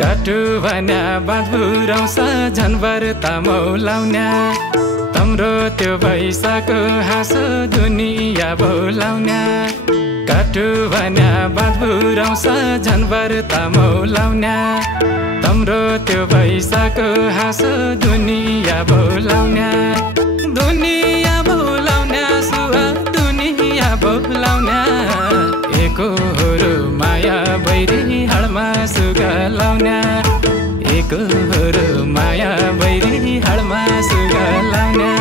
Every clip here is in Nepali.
काटु भन्या बाँधुराउँछ झनबर तामौलाउन्या तम्रो त्यो भैसाको हाँसो दुनिया बोलाउन्या काटु भन्या बाँधुराउँछ झनबर तामौलाउन्या तम्रो त्यो भैसाको हाँसो दुनिया बोलाउन्या दुनिया बोलाउन्या सुहा दुनिया बोलाउन्या एकोहोरो माया बैरी हाडमा सुगा लाउन्या एकोहोरो माया बैरी हाडमा सुगा लाउन्या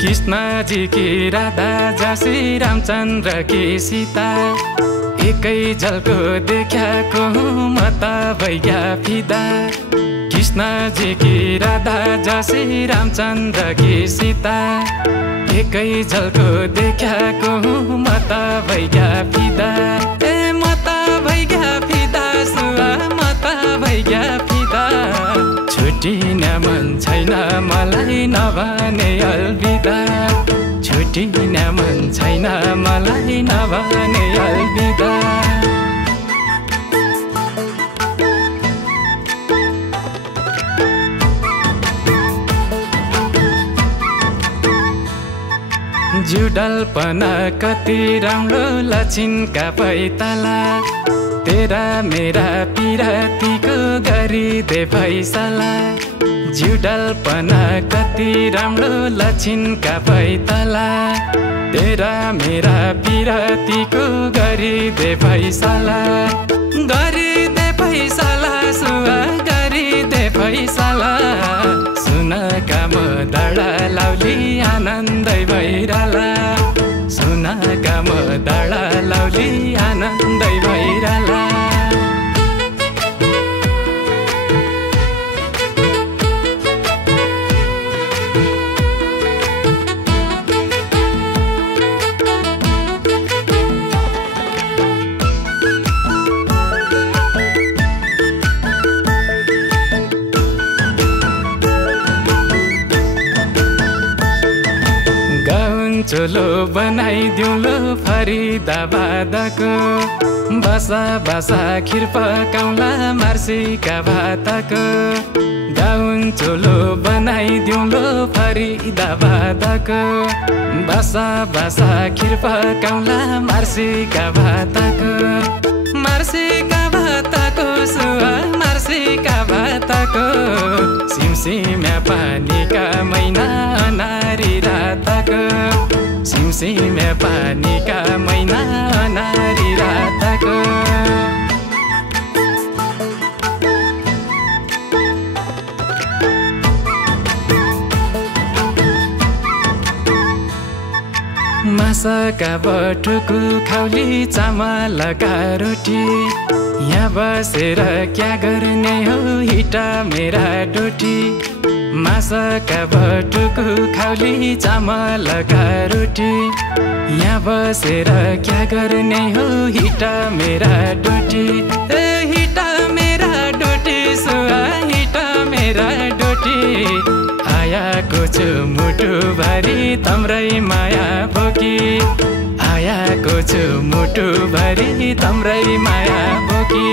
कृष्ण जी की राधा जसी रामचंद्र की सीता एकै झलको देख्याको म त भैया फिदा कृष्ण जी की राधा जसी रामचंद्र की सीता एकै झलको देख्याको म त भैया फिदा ए म त भैया फिदा सुहा म त भैया फिदा छुटिन मन छैन मलाई नभने अलविदा छुटिन मन छैन मलाई नभने अलविदा जुडलपना कति राम्रो लक्षिणका पैताला तेरा मेरा पिरातीको गरिदे फैसला जुडलपना कति राम्रो लक्षिणका पैताला तेरा मेरा पिरातीको गरिदे फैसला सुहा गरिदे फैसला सुन काम दाडा लाउली आनन्दै भइराला सुन काम दाडा लाउली आनन्दै भइराला चोलो बनाइदिउलो फरिदाबादको बासा बासा खिर पकाउला मार्सीका भातको गाउन चोलो बनाइदिउलो फरिदाबादको बासा बासा खिर पकाउला मार्सीका भातको मार्सीका भातको सुहा मार्सीका भातको सिमसिम्या पानीका मैना नारी रातको सिमसिम्या पानीका मैना नारी रातको मासका बटुको खाउली चामलका रोटी यहाँ बसेर क्या गर्ने हो हिटा मेरा डोटी मासका बटुको खाउली चामलका रोटी यहाँ बसेर क्या गर्ने हो हिटा मेरा डोटी ए हिटा मेरा डोटी सुहा हिटा मेरा डोटी आयाको छु मुटु भरि तम्रै माया बोकी आयाको छु मुटु भरि तम्रै माया बोकी